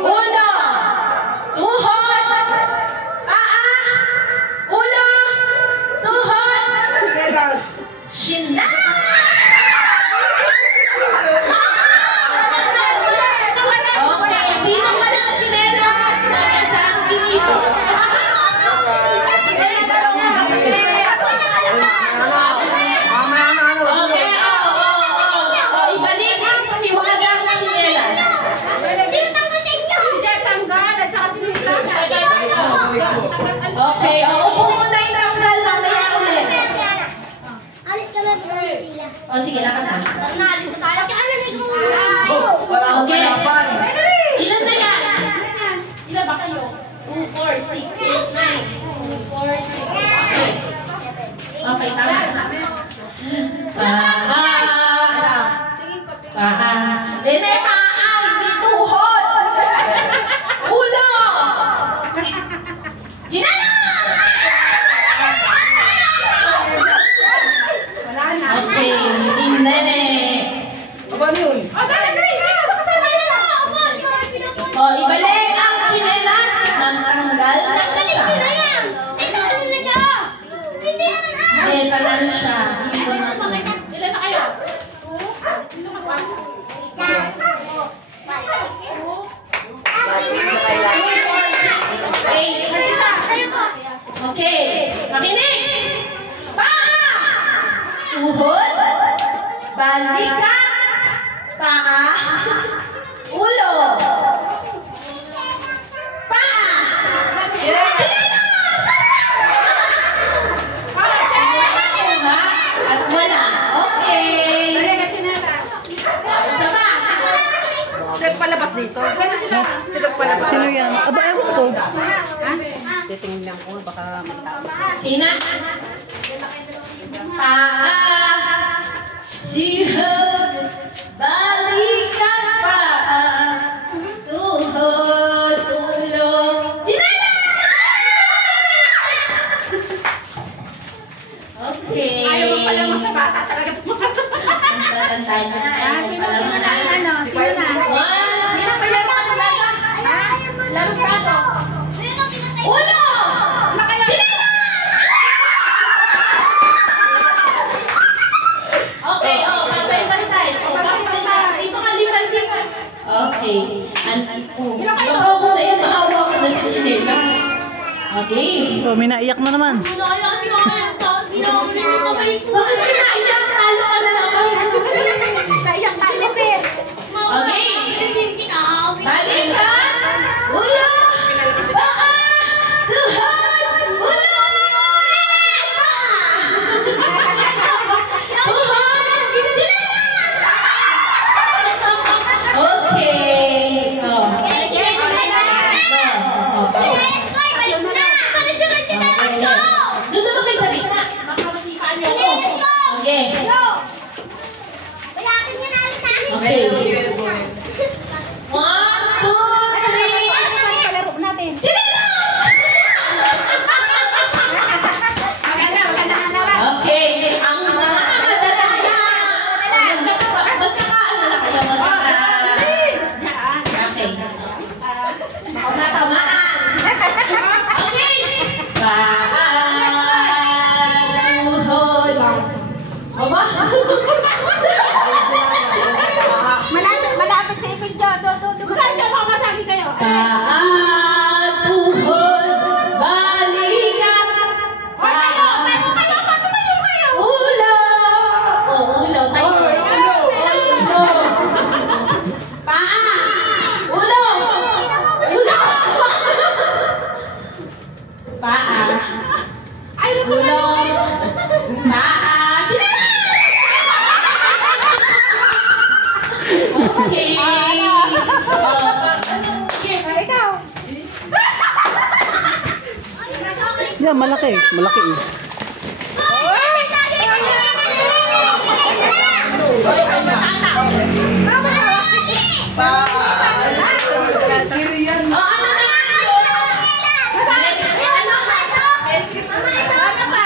Ulo, tuhod, paa, ulo, tuhod, shinelas. Okay, sino walang shinelas? Nagkasaan dito. Ibalik ang iwagang shinelas. Okay, upo muna yung tanggal, mamaya ulit. Alis ka lang sa pila. O sige, lakad na. Naalis na tayo. Okay. Ilan na yan? Ilan ba kayo? 2, 4, 6, 8, 9. 2, 4, 6. Okay. Okay, tama. Paa. Dene, paa, hindi tuhod. Ulo. Ginala! Okay, si Nene. O, ibalik ang chinelas ng tanggal na siya. Hindi, panalo siya. Hindi ko naman. Ilan na kayo? Okay, makinig! Paa! Tuhod, balikat, paa, ulo, paa, at wala. Okay. Isa pa. Sino palabas dito? Sino palabas? Sino yan? Aba, ewan ko. Ha? Titingnan ko nga baka magtama. Tina. Paa. Tuhod. Balikan paa. Tuhod. Ulo. Ginala! Okay. Ayaw mo pala mo sa bata talaga. Tatantay na. Sino na ano? Sino na? Sino pa yan? Laro pa to. Ulo! Ginala! Okay, pantay. Dito ka lipan. Okay. Babaw mo na yung maawa ko na sa chinela. Okay. Oh, may naiyak na naman. Bakit ka naiyak? Talo ka na naman. Naiyak tayo, Pet. Okay. Balikan. Ulo. Paa. Tuhod. Ulo. Tuhod. Ginala! Okay. Doon naman kayo sa gitna. Makamasipaan niyo ako. Okay. Okay. 1, 2, 3. Palaro natin. Okay. Ang mga kamadalaya. Magkakaano na kayo. Okay. Natamaan. Okay. Tuhod. Baba. Malapit sa ikot dyan. Saan makamasagi kayo? Paa, tuhod, balikat, paa, ulo. Ulo. Tayo. Ulo. Paa, ulo. Paa, ulo, paa. Okay. Ikaw. Yan, malaki. Malaki eh. Oy, ang matanda.